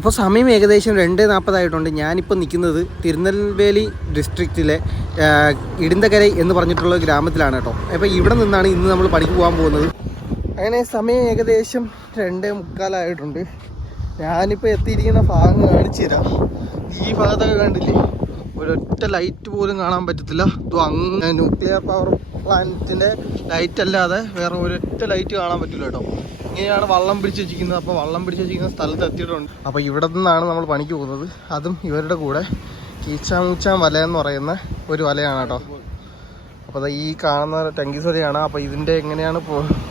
അപ്പോൾ സമയം ഏകദേശം രണ്ട് നാൽപ്പതായിട്ടുണ്ട്. ഞാനിപ്പോൾ നിൽക്കുന്നത് തിരുനെൽവേലി ഡിസ്ട്രിക്റ്റിലെ ഇടിന്തകര എന്ന് പറഞ്ഞിട്ടുള്ള ഗ്രാമത്തിലാണ് കേട്ടോ. അപ്പോൾ ഇവിടെ നിന്നാണ് ഇന്ന് നമ്മൾ പണിക്ക് പോകാൻ പോകുന്നത്. അങ്ങനെ സമയം ഏകദേശം രണ്ട് മുക്കാലായിട്ടുണ്ട്. ഞാനിപ്പോൾ എത്തിയിരിക്കുന്ന ഭാഗം കാണിച്ചു തരാം. ഈ ഭാഗത്തൊക്കെ കണ്ടില്ലേ? ഒരൊറ്റ ലൈറ്റ് പോലും കാണാൻ പറ്റത്തില്ല. ന്യൂക്ലിയർ പവർ പ്ലാന്റിന്റെ ലൈറ്റ് അല്ലാതെ വേറെ ഒരൊറ്റ ലൈറ്റ് കാണാൻ പറ്റില്ല കേട്ടോ. ഇങ്ങനെയാണ് വള്ളം പിടിച്ച് വെച്ചിരിക്കുന്നത്. അപ്പോൾ വള്ളം പിടിച്ച് വെച്ചിരിക്കുന്ന സ്ഥലത്ത് എത്തിയിട്ടുണ്ട്. അപ്പോൾ ഇവിടെ നിന്നാണ് നമ്മൾ പണിക്ക് പോകുന്നത്. അതും ഇവരുടെ കൂടെ കീച്ചാമൂച്ചാൻ വല എന്ന് പറയുന്ന ഒരു വലയാണ് കേട്ടോ. അപ്പോൾ ഈ കാണുന്ന ടങ്കീസ് വലയാണ് അപ്പോൾ ഇതിന്റെ എങ്ങനെയാണ്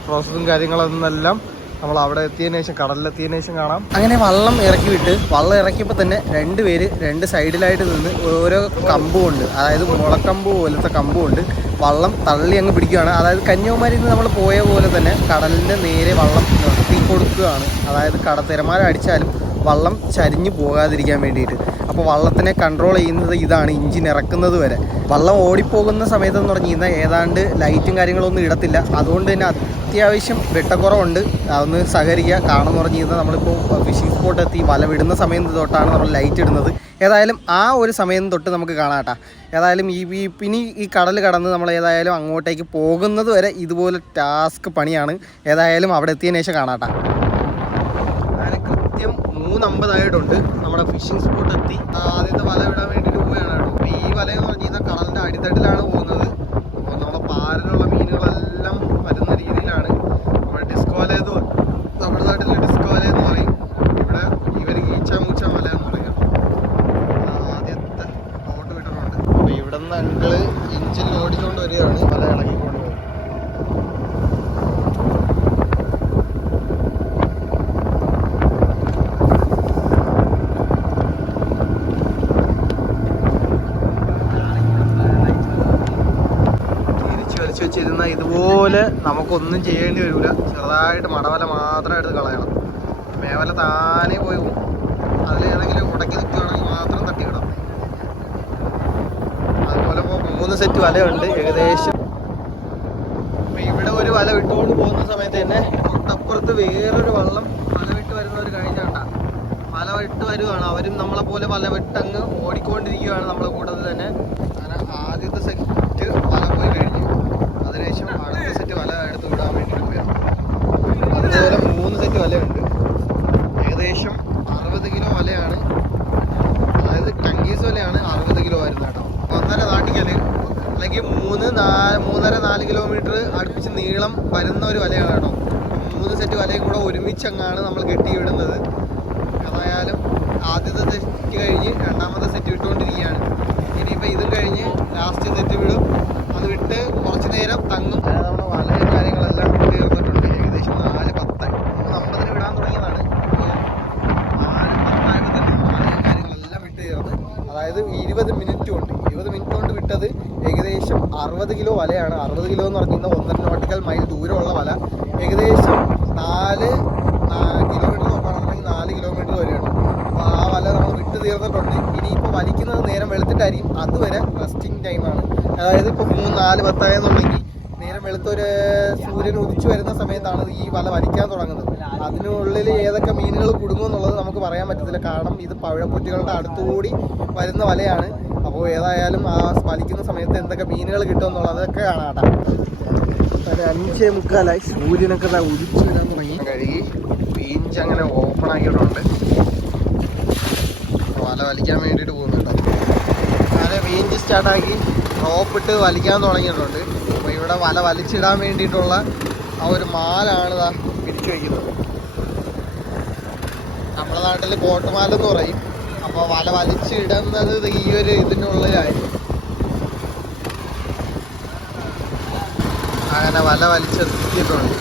പ്രോസസ്സും കാര്യങ്ങളെന്നെല്ലാം നമ്മൾ അവിടെ എത്തിയതിനു ശേഷം കടലിലെത്തിയതിനു ശേഷം കാണാം. അങ്ങനെ വള്ളം ഇറക്കി വിട്ട് വള്ളം ഇറക്കിയപ്പോൾ തന്നെ രണ്ട് പേര് രണ്ട് സൈഡിലായിട്ട് നിന്ന് ഓരോ കമ്പും ഉണ്ട്. അതായത് മുളക്കമ്പ് പോലത്തെ കമ്പുമുണ്ട് വള്ളം തള്ളി അങ്ങ് പിടിക്കുകയാണ്. അതായത് കന്യാകുമാരിയിൽ നിന്ന് നമ്മൾ പോയ പോലെ തന്നെ കടലിന്റെ നേരെ വള്ളം നിർത്തി കൊടുക്കുകയാണ് അതായത് കട തിരമാല അടിച്ചാലും വള്ളം ചരിഞ്ഞു പോകാതിരിക്കാൻ വേണ്ടിയിട്ട്. അപ്പോൾ വള്ളത്തിനെ കൺട്രോൾ ചെയ്യുന്നത് ഇതാണ് ഇഞ്ചിൻ ഇറക്കുന്നത് വരെ. വള്ളം ഓടിപ്പോകുന്ന സമയത്തെന്ന് പറഞ്ഞു കഴിഞ്ഞാൽ ഏതാണ്ട് ലൈറ്റും കാര്യങ്ങളൊന്നും ഇടത്തില്ല. അതുകൊണ്ട് തന്നെ അത്യാവശ്യം വെട്ടക്കുറവുണ്ട്. അതൊന്ന് സഹകരിക്കുക. കാരണം എന്ന് പറഞ്ഞു കഴിഞ്ഞാൽ നമ്മളിപ്പോൾ ഫിഷിംഗ് സ്പോട്ട് എത്തി വല വിടുന്ന സമയം തൊട്ടാണ് നമ്മൾ ലൈറ്റ് ഇടുന്നത്. ഏതായാലും ആ ഒരു സമയം തൊട്ട് നമുക്ക് കാണാട്ടാ ഏതായാലും ഈ ഇനി ഈ കടൽ കടന്ന് നമ്മൾ ഏതായാലും അങ്ങോട്ടേക്ക് പോകുന്നത് വരെ ഇതുപോലെ ടാസ്ക് പണിയാണ്. ഏതായാലും അവിടെ എത്തിയതിനു ശേഷം കാണാട്ടാ അങ്ങനെ കൃത്യം മൂന്നമ്പതായിട്ടുണ്ട് നമ്മുടെ ഫിഷിംഗ് സ്പോട്ട് എത്തി. ആദ്യത്തെ വല വിടാൻ വേണ്ടിയിട്ട് പോവുകയാണ് കേട്ടോ. അപ്പോൾ ഈ വല പറഞ്ഞു കഴിഞ്ഞാൽ കടലിന്റെ അടിത്തട്ടിലാണ് പോകുന്നത്. അപ്പോൾ നമ്മുടെ പാരലുള്ള മീനുകളെല്ലാം വരുന്ന രീതിയിലാണ്. നമ്മുടെ ഡിസ്കോ വല എന്ന് നമ്മുടെ നാട്ടിലെ ഡിസ്കോ വല എന്ന് പറയും. ഇവിടെ ഇവർ ഈച്ച മൂച്ച വല എന്ന് പറയും. ആദ്യത്തെ ബോട്ട് വിട്ടിട്ടുണ്ട്. അപ്പോൾ ഇവിടെ നിന്ന് അങ്കിൾ ഇഞ്ചിൽ ഓടിച്ചുകൊണ്ട് വരികയാണ്. വല ഇളകിക്കൊണ്ട് പോകും തിരിച്ചു വലിച്ചു വെച്ചിരുന്ന ഇതുപോലെ നമുക്കൊന്നും ചെയ്യേണ്ടി വരില്ല ചെറുതായിട്ട് മടവല മാത്രം എടുത്ത് കളയണം. മേവല താനെ പോയി പോകും അതിലേതെങ്കിലും ഉടക്കി നിൽക്കുകയാണെങ്കിൽ മാത്രം തട്ടിയിടാം അതുപോലെ ഇപ്പോൾ മൂന്ന് സെറ്റ് വലയുണ്ട് ഏകദേശം. ഇവിടെ ഒരു വല വിട്ടുകൊണ്ട് പോകുന്ന സമയത്ത് തന്നെ തൊട്ടപ്പുറത്ത് വേറൊരു വള്ളം വല വിട്ട് വരുന്നവർ കണ്ട. വല വിട്ട് വരുവാണ്. അവരും നമ്മളെ പോലെ വല വിട്ടങ്ങ് ഓടിക്കൊണ്ടിരിക്കുകയാണ് നമ്മളെ കൂട്ടത്തിൽ തന്നെ. അങ്ങനെ ആദ്യത്തെ സെറ്റ് വല കഴിഞ്ഞു അതിനുശേഷം അടുത്ത സെറ്റ് വല എടുത്ത് വിടാൻ പോയത് അതുപോലെ മൂന്ന് സെറ്റ് വലയുണ്ട്. ഏകദേശം അറുപത് കിലോ വലയാണ്. അതായത് ടങ്കീസ് വലയാണ് അറുപത് കിലോ വരുന്നത് കേട്ടോ. ഒന്നര നാട്ടിക്കൽ അല്ലെങ്കിൽ മൂന്ന് നാല് മൂന്നര നാല് കിലോമീറ്റർ അടുപ്പിച്ച് നീളം വരുന്ന ഒരു വലയാണ് കേട്ടോ. മൂന്ന് സെറ്റ് വലയും കൂടെ ഒരുമിച്ചങ്ങാണ് നമ്മൾ കെട്ടി വിടുന്നത്. ഏതായാലും ആദ്യത്തെ സെറ്റ് കഴിഞ്ഞ് രണ്ടാമത്തെ സെറ്റ് വിട്ടുകൊണ്ടിരിക്കുകയാണ് ഇനിയിപ്പോൾ ഇതും കഴിഞ്ഞ് ലാസ്റ്റ് നെറ്റ് വിടും. അത് വിട്ട് കുറച്ച് നേരം തങ്ങും. നമ്മുടെ വലയും കാര്യങ്ങളെല്ലാം തീർന്നിട്ടുണ്ട്. ഏകദേശം നാല് നമ്മൾ അമ്പതിന് വിടാൻ തുടങ്ങിയതാണ്. നാല് പത്തായപ്പോൾ തന്നെ വലയും കാര്യങ്ങളെല്ലാം വിട്ട് തീർന്ന്. അതായത് ഇരുപത് മിനിറ്റ് കൊണ്ട് ഇരുപത് മിനിറ്റ് കൊണ്ട് വിട്ടത് ഏകദേശം അറുപത് കിലോ വലയാണ്. അറുപത് കിലോ എന്ന് പറഞ്ഞാൽ ഒന്നര നോട്ടിക്കൽ മൈൽ ദൂരമുള്ള വല. ഏകദേശം നാല് കിലോമീറ്റർ നോക്കുകയാണെന്നുണ്ടെങ്കിൽ നാല് കിലോമീറ്റർ വരെയാണ് അപ്പോൾ ആ വല നമ്മൾ വിട്ട് തീർന്നിട്ടുണ്ട്. ഇനിയിപ്പോൾ വലിക്കുന്നത് നേരം വെളുത്തിട്ടായിരിക്കും. അതുവരെ റെസ്റ്റിംഗ് ടൈമാണ് അതായത് ഇപ്പോൾ മൂന്ന് നാല് പത്തായെന്നുണ്ടെങ്കിൽ നേരം വെളുത്തൊരു സൂര്യൻ ഉദിച്ചു വരുന്ന സമയത്താണ് ഈ വല വലിക്കാൻ തുടങ്ങുന്നത്. അതിനുള്ളിൽ ഏതൊക്കെ മീനുകൾ കുടുങ്ങും എന്നുള്ളത് നമുക്ക് പറയാൻ പറ്റത്തില്ല. കാരണം ഇത് പഴപ്പുറ്റികളുടെ അടുത്തുകൂടി വരുന്ന വലയാണ്. അപ്പോൾ ഏതായാലും ആ വലിക്കുന്ന സമയത്ത് എന്തൊക്കെ മീനുകൾ കിട്ടുമെന്നുള്ളതൊക്കെ കാണാട്ടാ ഒരു അഞ്ചേ മുക്കാലായി സൂര്യനൊക്കെ ഉദിച്ചു വരാൻ തുടങ്ങി. കഴുകി ബീഞ്ച് അങ്ങനെ ഓപ്പൺ ആക്കിയിട്ടുണ്ട്. വല വലിക്കാൻ വേണ്ടിയിട്ട് പോകുന്നുണ്ട് സ്റ്റാർട്ടാക്കി റോപ്പിട്ട് വലിക്കാൻ തുടങ്ങിയിട്ടുണ്ട്. അപ്പോൾ ഇവിടെ വല വലിച്ചിടാൻ വേണ്ടിയിട്ടുള്ള ആ ഒരു മാലാണ് ഇതാ പിടിച്ചു വയ്ക്കുന്നത് നമ്മുടെ നാട്ടിൽ കോട്ടുമാലെന്ന് പറയും. അപ്പോൾ വല വലിച്ചിടുന്നത് ഈ ഒരു ഇതിനുള്ളിലായിരിക്കും അങ്ങനെ വല വലിച്ചെത്തിയിട്ടുണ്ട്.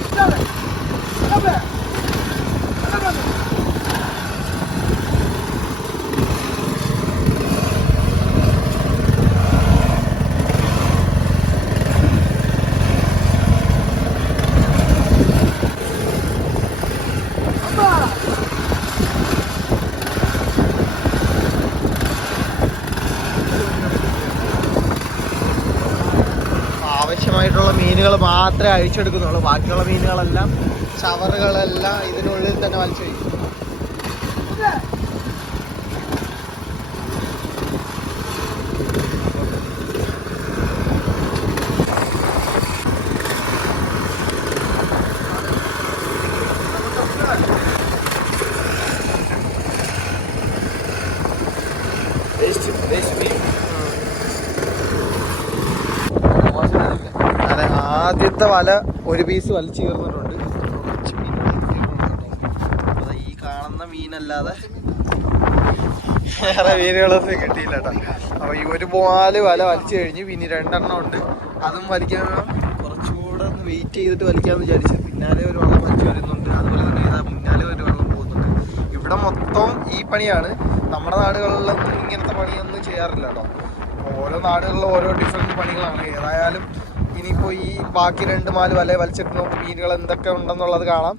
മീനുകൾ മാത്രമേ അഴിച്ചെടുക്കുന്നുള്ളൂ. ബാക്കിയുള്ള മീനുകളെല്ലാം ചവറുകളെല്ലാം ഇതിനുള്ളിൽ തന്നെ വലിച്ചു വയ്ക്കും ആദ്യത്തെ വല ഒരു പീസ് വലിച്ചു കിട്ടിയിട്ടുണ്ട് ഈ കാണുന്ന മീനല്ലാതെ വേറെ മീനുകളൊന്നും കിട്ടിയില്ല കേട്ടോ. അപ്പൊ ഈ ഒരു പാൽ വല വലിച്ചു കഴിഞ്ഞ്. പിന്നെ രണ്ടെണ്ണം ഉണ്ട്. അതും വലിക്കാൻ കുറച്ചുകൂടെ ഒന്ന് വെയിറ്റ് ചെയ്തിട്ട് വലിക്കാന്ന് വിചാരിച്ചു പിന്നാലെ ഒരു വെള്ളം വലിച്ചു വരുന്നുണ്ട്. അതുപോലെ തന്നെ ഇതാ മുന്നാലെ ഒരു വെള്ളം പോകുന്നുണ്ട്. ഇവിടെ മൊത്തം ഈ പണിയാണ്. നമ്മുടെ നാടുകളിലൊന്നും ഇങ്ങനത്തെ പണിയൊന്നും ചെയ്യാറില്ല കേട്ടോ. ഓരോ നാടുകളിലും ഓരോ ഡിഫറെന്റ് പണികളാണ്. ഏതായാലും ഇനിയിപ്പോൾ ഈ ബാക്കി രണ്ട് മാൽ വല വലിച്ചിട്ട് നമുക്ക് മീനുകൾ എന്തൊക്കെ ഉണ്ടെന്നുള്ളത് കാണാം.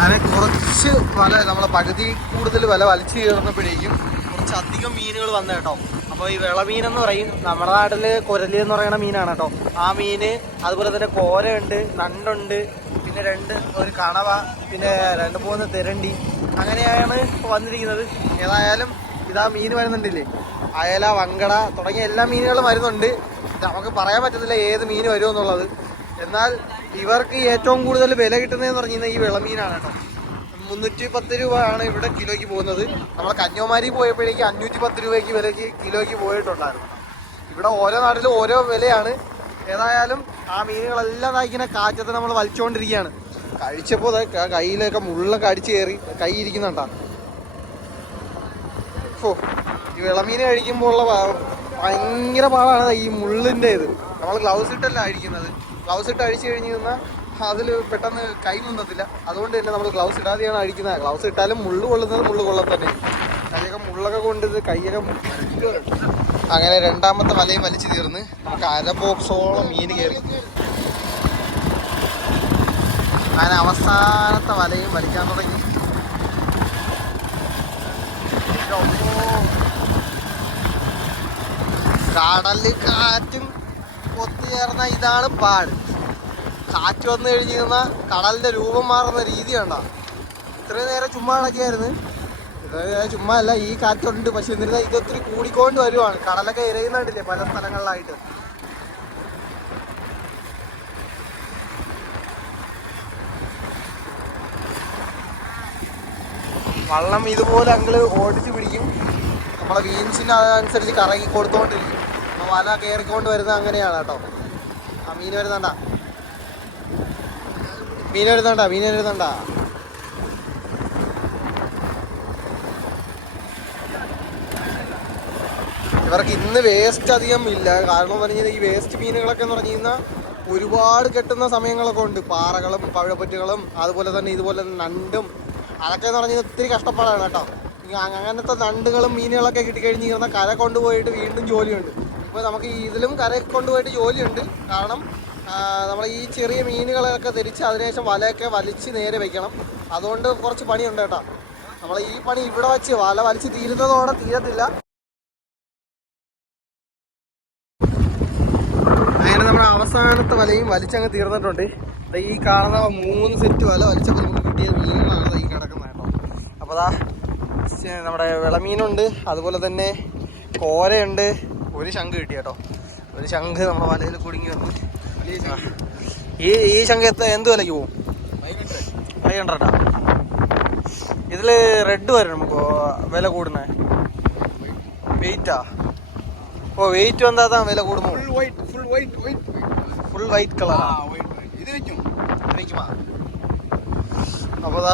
അങ്ങനെ കുറച്ച് വല നമ്മളെ പകുതി കൂടുതൽ വല വലിച്ചു കയറുന്നപ്പോഴേക്കും കുറച്ച് അധികം മീനുകൾ വന്നു കേട്ടോ. അപ്പോൾ ഈ വിളമീൻ എന്ന് പറയും നമ്മുടെ നാട്ടിൽ കുരലി എന്ന് പറയുന്ന മീനാണ് കേട്ടോ. ആ മീന് അതുപോലെ തന്നെ കോരയുണ്ട് നണ്ടുണ്ട് പിന്നെ രണ്ട് ഒരു കണവ പിന്നെ രണ്ട് മൂന്ന് തിരണ്ടി. അങ്ങനെയാണ് വന്നിരിക്കുന്നത്. ഏതായാലും ഇതാ മീൻ വരുന്നുണ്ടില്ലേ? അയല വങ്കട തുടങ്ങിയ എല്ലാ മീനുകളും വരുന്നുണ്ട്. നമുക്ക് പറയാൻ പറ്റത്തില്ല ഏത് മീൻ വരുമെന്നുള്ളത് എന്നാൽ ഇവർക്ക് ഏറ്റവും കൂടുതൽ വില കിട്ടുന്നതെന്ന് പറഞ്ഞു കഴിഞ്ഞാൽ ഈ വിളമീനാണ് കേട്ടോ. മുന്നൂറ്റി പത്ത് രൂപയാണ് ഇവിടെ കിലോയ്ക്ക് പോകുന്നത്. നമ്മൾ കന്യാകുമാരി പോയപ്പോഴേക്ക് അഞ്ഞൂറ്റി പത്ത് രൂപയ്ക്ക് വിലയ്ക്ക് കിലോയ്ക്ക് പോയിട്ടുണ്ടായിരുന്നു. ഇവിടെ ഓരോ നാട്ടിലും ഓരോ വിലയാണ്. ഏതായാലും ആ മീനുകളെല്ലാം നയിക്കുന്ന കാറ്റത്ത് നമ്മൾ വലിച്ചുകൊണ്ടിരിക്കുകയാണ് കഴിച്ചപ്പോൾ കയ്യിലൊക്കെ മുള്ളൊക്കെ അടിച്ചു കയറി കൈ ഇരിക്കുന്നുണ്ടാ ഓ ഈ വിളമീൻ കഴിക്കുമ്പോൾ ഉള്ള ഭയങ്കര പാടാണ് ഈ മുള്ളിന്റെ ഇത് നമ്മൾ ഗ്ലൗസ് ഇട്ടല്ല അഴിക്കുന്നത്. ഗ്ലൗസ് ഇട്ട് അഴിച്ചു കഴിഞ്ഞ് നിന്നാൽ അതിൽ പെട്ടെന്ന് കൈ മുന്നത്തില്ല അതുകൊണ്ട് തന്നെ നമ്മൾ ഗ്ലൗസ് ഇടാതെയാണ് അഴിക്കുന്നത്. ഗ്ലൗസ് ഇട്ടാലും മുള്ള് കൊള്ളുന്നത് മുള്ള് കൊള്ളാൻ തന്നെ കൈയൊക്കെ മുള്ളൊക്കെ കൊണ്ട് ഇത് കൈയൊക്കെ അങ്ങനെ രണ്ടാമത്തെ വലയും വലിച്ചു തീർന്ന് നമുക്ക് അര ബോക്സോളം മീൻ കയറി. അങ്ങനെ അവസാനത്തെ വലയും വലിക്കാൻ തുടങ്ങി. കടൽ കാറ്റും ഒത്തുചേർന്ന ഇതാണ് പാട്. കാറ്റ് വന്നു കഴിഞ്ഞ് കഴിഞ്ഞാൽ കടലിന്റെ രൂപം മാറുന്ന രീതി കണ്ട? ഇത്രയും നേരം ചുമ്മാ ഇത്രയും നേരം ചുമ്മാ അല്ല ഈ കാറ്റുണ്ട്. പക്ഷെ എന്നിരുന്നാൽ ഇതൊത്തിരി കൂടിക്കൊണ്ട് വരുവാണ്. കടലൊക്കെ ഇരയുന്നുണ്ടല്ലേ പല സ്ഥലങ്ങളിലായിട്ട്. വള്ളം ഇതുപോലെ അങ്ങൾ ഓടിച്ച് പിടിക്കും. നമ്മളെ വീൻസിന് അതനുസരിച്ച് കറങ്ങി കൊടുത്തോണ്ടിരിക്കും. വല കയറിക്കൊണ്ട് വരുന്നത് അങ്ങനെയാണ് കേട്ടോ. ആ മീൻ വരുന്നണ്ട. മീൻ വരുന്നണ്ട മീൻ വരുന്നണ്ട. ഇവർക്ക് ഇന്ന് വേസ്റ്റ് അധികം ഇല്ല. കാരണം എന്ന് പറഞ്ഞാൽ ഈ വേസ്റ്റ് മീനുകളൊക്കെ എന്ന് പറഞ്ഞു കഴിഞ്ഞാൽ ഒരുപാട് കെട്ടുന്ന സമയങ്ങളൊക്കെ ഉണ്ട്. പാറകളും പഴപ്പറ്റുകളും അതുപോലെ തന്നെ ഇതുപോലെ നണ്ടും അതൊക്കെ എന്ന് പറഞ്ഞാൽ ഒത്തിരി കഷ്ടപ്പാടാണ് കേട്ടോ. അങ്ങനത്തെ നണ്ടുകളും മീനുകളൊക്കെ കിട്ടിക്കഴിഞ്ഞ് കഴിഞ്ഞാൽ കര കൊണ്ടുപോയിട്ട് വീണ്ടും ജോലിയുണ്ട്. ഇപ്പോൾ നമുക്ക് ഇതിലും കരയൊക്കെ കൊണ്ടുപോയിട്ട് ജോലിയുണ്ട്. കാരണം നമ്മൾ ഈ ചെറിയ മീനുകളൊക്കെ തിരിച്ച് അതിനുശേഷം വലയൊക്കെ വലിച്ച് നേരെ വെക്കണം. അതുകൊണ്ട് കുറച്ച് പണിയുണ്ട് കേട്ടോ. നമ്മൾ ഈ പണി ഇവിടെ വെച്ച് വല വലിച്ച് തീരുന്നതോടെ തീരത്തില്ല. അങ്ങനെ നമ്മുടെ അവസാനത്തെ വലയും വലിച്ചങ്ങ് തീർന്നിട്ടുണ്ട്. ഈ കാണുന്ന മൂന്ന് സെറ്റ് വല വലിച്ചപ്പോൾ നമുക്ക് കിട്ടിയ മീനുകളാണ് ഈ കിടക്കുന്നത് കേട്ടോ. അപ്പോൾ അതാ നമ്മുടെ വിളമീനുണ്ട്. അതുപോലെ തന്നെ കോരയുണ്ട്. ഒരു ശംഖ് കിട്ടി കേട്ടോ. ഒരു ശംഖ് നമ്മുടെ വലയിൽ കുടുങ്ങി വന്നു. ഈ ഈ ശംഖ് എത്ര എന്ത് വിലയ്ക്ക് പോകും? ഫൈവ് ഹൺഡ്രഡാ ഇതിൽ റെഡ് വരും നമുക്ക് വില കൂടുന്നത് വെയിറ്റാ ഓ വെയിറ്റ് വന്നാൽ തന്നെ വില കൂടുന്നു. ഫുൾ വൈറ്റ് കളർ കളറാ ഇത് വെക്കും. വെക്കുമാ. അപ്പോൾ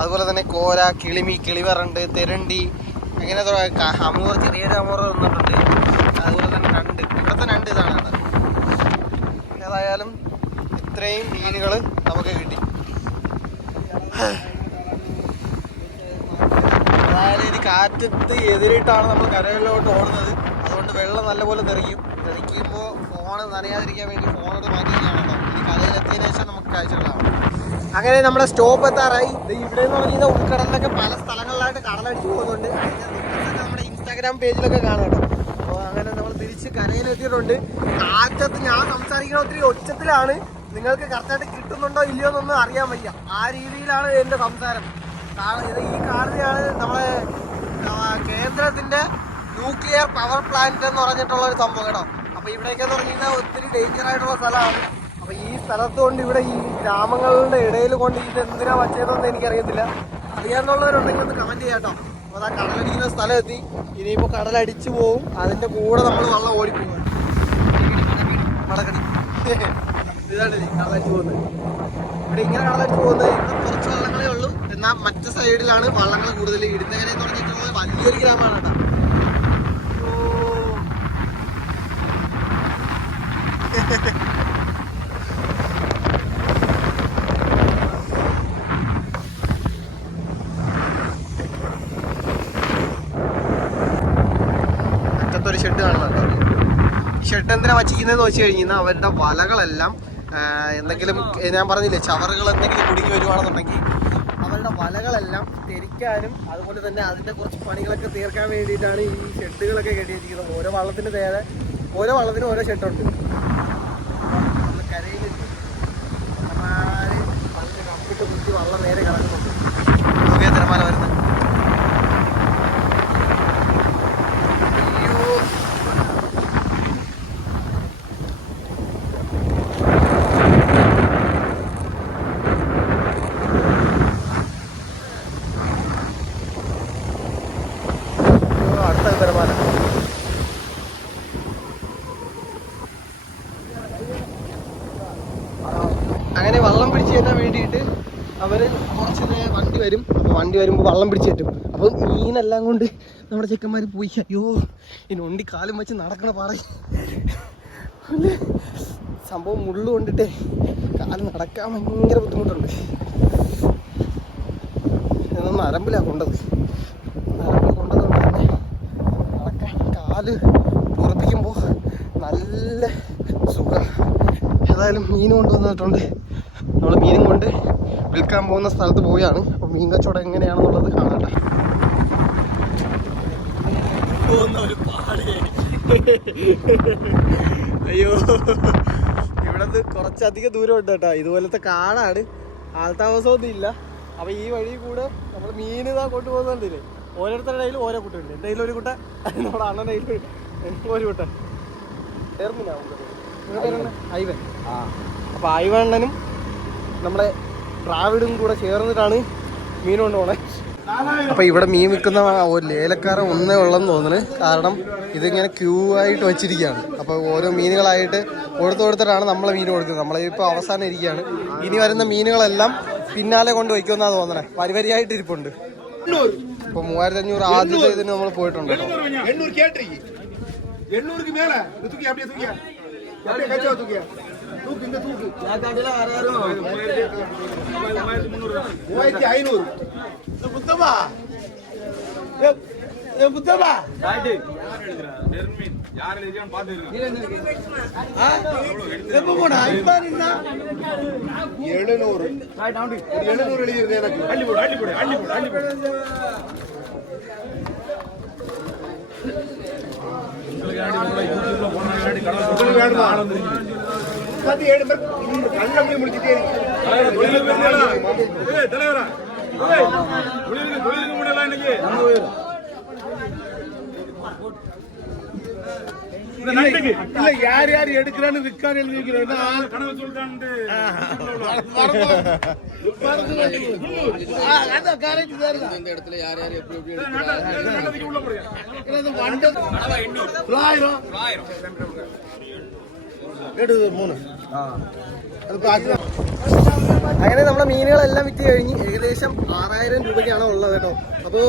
അതുപോലെ തന്നെ കോര കിളിമി കിളിവറുണ്ട് തെരണ്ടി അങ്ങനെ അമൂർ ചെറിയൊരു അമൂർ വന്നിട്ടുണ്ട് അതുപോലെ തന്നെ നണ്ട് ഇവിടുത്തെ നണ്ട് ഇതാണ് കേട്ടോ. ഏതായാലും ഇത്രയും മീനുകൾ നമുക്ക് കിട്ടി. അതായത് ഇനി കാറ്റത്ത് എതിരിട്ടാണ് നമ്മൾ കരകളിലോട്ട് ഓടുന്നത്. അതുകൊണ്ട് വെള്ളം നല്ലപോലെ തെറിക്കും തെറിക്കുമ്പോൾ ഫോൺ നനയാതിരിക്കാൻ വേണ്ടി ഫോണോട് കേട്ടോ. ഇനി കരയിലെത്തിയതിനു ശേഷം നമുക്ക് കാഴ്ചകളാണ് അങ്ങനെ നമ്മുടെ സ്റ്റോപ്പ് എത്താറായി. ഇവിടെ എന്ന് പറഞ്ഞാൽ ഉൾക്കടലിലൊക്കെ പല സ്ഥലങ്ങളിലായിട്ട് കടലടിച്ചു പോകുന്നുണ്ട്. നമ്മുടെ ഇൻസ്റ്റാഗ്രാം പേജിലൊക്കെ കാണാം കേട്ടോ. അപ്പോൾ അങ്ങനെ നമ്മൾ തിരിച്ച് കരയിലെത്തിയിട്ടുണ്ട് കാറ്റത്ത് ഞാൻ സംസാരിക്കുന്ന ഒത്തിരി ഒച്ചത്തിലാണ്. നിങ്ങൾക്ക് കറക്റ്റായിട്ട് കിട്ടുന്നുണ്ടോ ഇല്ലയോ എന്നൊന്നും അറിയാൻ വയ്യ. ആ രീതിയിലാണ് എന്റെ സംസാരം. കാരണം ഇത് ഈ കാറിനെയാണ് നമ്മളെ കേന്ദ്രത്തിന്റെ ന്യൂക്ലിയർ പവർ പ്ലാന്റ് എന്ന് പറഞ്ഞിട്ടുള്ള ഒരു സംഭവം കേട്ടോ. അപ്പോൾ ഇവിടേക്കെന്ന് പറഞ്ഞു കഴിഞ്ഞാൽ ഒത്തിരി ഡേഞ്ചർ ആയിട്ടുള്ള സ്ഥലമാണ്. അപ്പോൾ ഈ സ്ഥലത്തുകൊണ്ട് ഇവിടെ ഈ ഗ്രാമങ്ങളുടെ ഇടയിൽ കൊണ്ട് ഇത് എന്തിനാ വച്ചതെന്ന് എനിക്കറിയത്തില്ല. അറിയാന്നുള്ളവരുണ്ടെങ്കിൽ ഒന്ന് കമന്റ് ചെയ്യാം കേട്ടോ. അപ്പോൾ ആ കടലടിക്കുന്ന സ്ഥലം എത്തി. ഇനിയിപ്പോൾ കടലടിച്ചു പോവും. അതിന്റെ കൂടെ നമ്മൾ വെള്ളം ഓടിപ്പോകും ഇതാണ് ഇത് കടലടിച്ച് പോകുന്നത്. ഇവിടെ ഇങ്ങനെ കടലടിച്ച് പോകുന്നത് കുറച്ച് വള്ളങ്ങളേ ഉള്ളൂ. എന്നാൽ മറ്റു സൈഡിലാണ് വള്ളങ്ങൾ കൂടുതൽ ഇടുന്നകരെ എന്ന് പറഞ്ഞിട്ടുള്ളത് വലിയൊരു ഗ്രാമമാണ് കേട്ടോ. അറ്റത്തൊരു ഷെഡ് കാണുന്നുണ്ടോ. ഷെഡ് എന്തിനാ വച്ചിരിക്കുന്നത് വെച്ച് കഴിഞ്ഞാൽ അവരുടെ വലകളെല്ലാം എന്തെങ്കിലും ഞാൻ പറഞ്ഞില്ലേ ചവറുകൾ എന്തെങ്കിലും കുടുങ്ങി വരുവാണെന്നുണ്ടെങ്കിൽ അവരുടെ വലകളെല്ലാം തിരിക്കാനും അതുപോലെ തന്നെ അതിന്റെ കുറച്ച് പണികളൊക്കെ തീർക്കാൻ വേണ്ടിയിട്ടാണ് ഈ ഷെഡുകളൊക്കെ കെട്ടിയിരിക്കുന്നത്. ഓരോ വള്ളത്തിന്റെ നേരെ ഓരോ വള്ളത്തിനും ഓരോ ഷെഡുണ്ട്. കരയിലിട്ട് കമ്പിട്ട് കുത്തി വള്ളം നേരെ കിടക്കുന്നുണ്ട്. തിരമാല വരുന്നത് അയ്യോ അങ്ങനെ വള്ളം പിടിച്ച് കയറ്റാൻ വേണ്ടിയിട്ട് അവർ കുറച്ച് വണ്ടി വരും. അപ്പോൾ വണ്ടി വരുമ്പോൾ വള്ളം പിടിച്ച് കയറ്റും. അപ്പോൾ മീനെല്ലാം കൊണ്ട് നമ്മുടെ ചെക്കന്മാർ പോയി. അയ്യോ ഇനി നൊണ്ടി കാലും വെച്ച് നടക്കണ പാറ. സംഭവം മുള്ളു കൊണ്ടിട്ടേ കാൽ നടക്കാൻ ഭയങ്കര ബുദ്ധിമുട്ടുണ്ട്. എന്നാൽ നരമ്പിലാണ് കൊണ്ടത് നരമ്പിൽ കൊണ്ടതുകൊണ്ട് തന്നെ നടക്കാൻ കാൽ ഉറപ്പിക്കുമ്പോൾ നല്ല സുഖം. ഏതായാലും മീൻ കൊണ്ടുവന്നിട്ടുണ്ട്. നമ്മൾ മീനും കൊണ്ട് വിൽക്കാൻ പോകുന്ന സ്ഥലത്ത് പോയാണ് അപ്പോൾ മീൻ കച്ചവടം എങ്ങനെയാണെന്നുള്ളത് കാണട്ടെ അയ്യോ. ഇവിടെ കുറച്ചധികം ദൂരം ഉണ്ട് കേട്ടോ. ഇതുപോലത്തെ കാടാണ്. ആൾത്താമസമൊന്നും ഇല്ല അപ്പൊ ഈ വഴി കൂടെ നമ്മൾ മീൻ ഇതാ കൊണ്ടുപോകുന്നുണ്ടില്ലേ ഓരോരുത്തരുടെ കയ്യിൽ ഓരോ കുട്ടികളുണ്ട്. എന്റെ കയ്യിൽ ഒരു കുട്ട നമ്മുടെ അണ്ണന്റെ കയ്യിൽ ഒരു കുട്ട ഐവൻ. അപ്പൊ ഐവണ്ണനും നമ്മുടെ ദ്രാവിഡും കൂടെ ചേർന്നിട്ടാണ് മീൻ കൊണ്ടുപോണേ അപ്പൊ ഇവിടെ മീൻ വിൽക്കുന്ന ഒരു ലേലക്കാരൻ ഒന്നേ ഉള്ളെന്ന് തോന്നുന്നു. കാരണം ഇതിങ്ങനെ ക്യൂ ആയിട്ട് വെച്ചിരിക്കുകയാണ്. അപ്പൊ ഓരോ മീനുകളായിട്ട് കൊടുത്തു നമ്മളെ മീൻ കൊടുക്കുന്നത്. ഇപ്പൊ അവസാനം ഇരിക്കുകയാണ്. ഇനി വരുന്ന മീനുകളെല്ലാം പിന്നാലെ കൊണ്ട് വയ്ക്കുമെന്നാണ് തോന്നണേ. വരി വരിയായിട്ട് ഇരിപ്പുണ്ട്. ഇപ്പൊ മൂവായിരത്തി അഞ്ഞൂറ് ആദ്യത്തെ ഇതിന് നമ്മൾ പോയിട്ടുണ്ട് കേട്ടോ எண்ணூறு கேட்டிருக்கீங்க எண்ணூறுக்கு மேல இது தூக்கி அப்படியே தூக்கியா அப்படியே கச்சா தூக்கியா தூக்கு இந்த தூக்கு மூவாயிரத்தி ஐநூறு புத்தமா புத்தமா எப்ப போனா இப்ப எழுநூறு. எழுநூறு எழுதியிருக்கு எனக்கு. அள்ளி போடு அள்ளி போடு அள்ளி போடு அள்ளி போடு. பத்து ஏழு பேர் கண்ணப்படி முடிச்சுட்டே இருக்கு. தலைவரா தொழிலுக்கு இல்ல யார் யார் எடுக்கிறான்னு விற்கான்னு எழுதி வைக்கிறேன் கனவு சொல்றான் கரெக்ட் தான் இந்த இடத்துல யார் யார் எப்படி எப்படி தொள்ளாயிரம் എടുത്ത് മൂന്ന് അത് പാക്ക് അങ്ങനെ നമ്മുടെ മീനുകളെല്ലാം വിറ്റ് കഴിഞ്ഞ് ഏകദേശം ആറായിരം രൂപയ്ക്കാണ് ഉള്ളത് കേട്ടോ അപ്പോൾ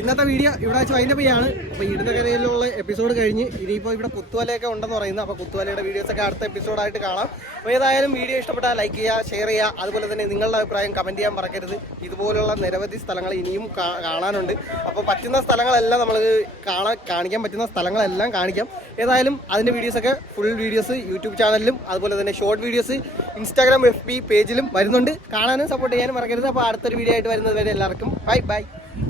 ഇന്നത്തെ വീഡിയോ ഇവിടെ വെച്ച് വൈൻഡപ്പ് ചെയ്യാണ്. അപ്പോൾ ഇടുന്നകരയിലുള്ള എപ്പിസോഡ് കഴിഞ്ഞ് ഇനിയിപ്പോൾ ഇവിടെ കുത്തുവലയൊക്കെ ഉണ്ടെന്ന് പറയുന്നത്. അപ്പോൾ കുത്തുവലയുടെ വീഡിയോസൊക്കെ അടുത്ത എപ്പിസോഡായിട്ട് കാണാം. അപ്പോൾ ഏതായാലും വീഡിയോ ഇഷ്ടപ്പെട്ടാൽ ലൈക്ക് ചെയ്യുക ഷെയർ ചെയ്യുക. അതുപോലെ തന്നെ നിങ്ങളുടെ അഭിപ്രായം കമന്റ് ചെയ്യാൻ മറക്കരുത്. ഇതുപോലുള്ള നിരവധി സ്ഥലങ്ങൾ ഇനിയും കാണാനുണ്ട്. അപ്പോൾ പറ്റുന്ന സ്ഥലങ്ങളെല്ലാം നമ്മൾ കാണാൻ കാണിക്കാൻ പറ്റുന്ന സ്ഥലങ്ങളെല്ലാം കാണിക്കാം. ഏതായാലും അതിന്റെ വീഡിയോസൊക്കെ ഫുൾ വീഡിയോസ് യൂട്യൂബ് ചാനലിലും അതുപോലെ തന്നെ ഷോർട്ട് വീഡിയോസ് ഇൻസ്റ്റാഗ്രാം എഫ് പേജിലും വരുന്നുണ്ട്. കാണാനും സപ്പോർട്ട് ചെയ്യാനും മറക്കരുത്. അപ്പോൾ അടുത്തൊരു വീഡിയോ ആയിട്ട് വരുന്നത് വരെ എല്ലാവർക്കും ബൈ ബൈ